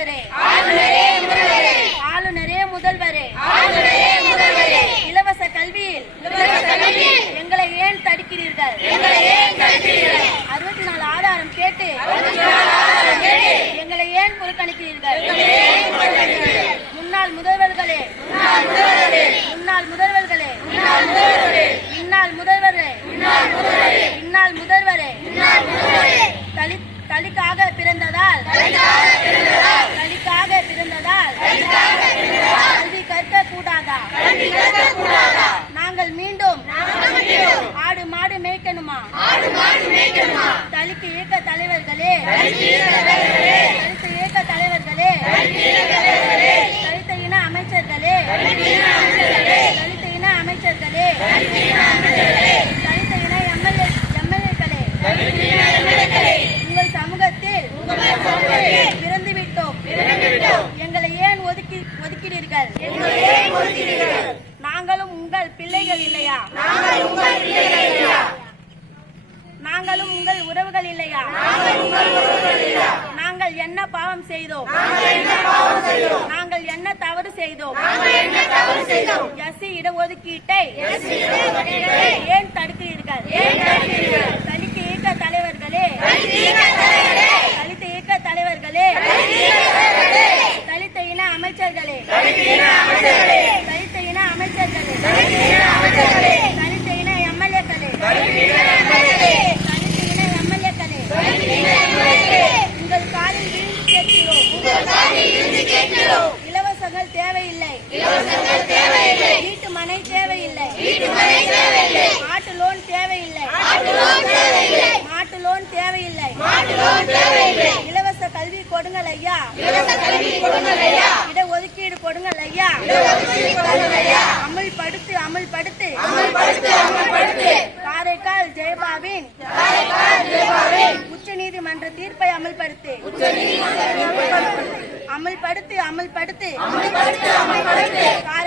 ஆளுநரே. முதல்வரே. ஆளுநரே முதல்வரே. இலவச கல்வியில். எங்களை ஏன் தடுக்கிறீர்கள்? அறுபத்தி நாலு ஆதாரம் கேட்டு. எங்களை ஏன் புறக்கணிக்கிறீர்கள்? முன்னாள் முதல்வர்களே. முன்னாள் நாங்கள் மீண்டும் ஆடு மாடு மேய்க்கணுமா? தலிக்கு இயக்க தலைவர்களே தலித்து இயக்க தலைவர்களே தலித்த இன அமைச்சர்களே தலித்த இன அமைச்சர்களே தலித்த இன எம்எல்ஏ எம்எல்ஏக்களே உங்கள் சமூகத்தில் பிறந்து விட்டோம் எங்களை ஏன் ஒதுக்கி ஒதுக்கிறீர்கள் நாங்களும் உங்கள் பிள்ளைகள் இல்லையா? நாங்களும் உங்கள் உறவுகள் இல்லையா? நாங்கள் என்ன பாவம் செய்தோம்? நாங்கள் என்ன தவறு செய்தோம்? எஸ்சி இடஒதுக்கீட்டை ஏன் தடுக்கிறீர்கள்? தலித்து இயக்க தலைவர்களே தலித்து இயக்க தலைவர்களே தலித்த இன அமைச்சர்களே தலித்த இன அமைச்சர்களே தலித்த இன எம்எல்ஏக்களே தலித்த இன எம்எல்ஏக்களே உங்கள் காலில் விழுந்து கேட்கிறோம் இலவசங்கள் தேவையில்லை. வீட்டு மனை தேவையில்லை. மாட்டு லோன் தேவையில்லை. மாட்டு லோன் தேவையில்லை. இலவச கல்வி கொடுங்கள் ஐயா. இட ஒதுக்கீடு கொடுங்கள் ஐயா. அமல்படுத்து அமல்படுத்து. காரைக்கால் ஜெயபாவின் உச்ச நீதிமன்ற தீர்ப்பை அமல்படுத்து. அமல்படுத்து அமல்படுத்து.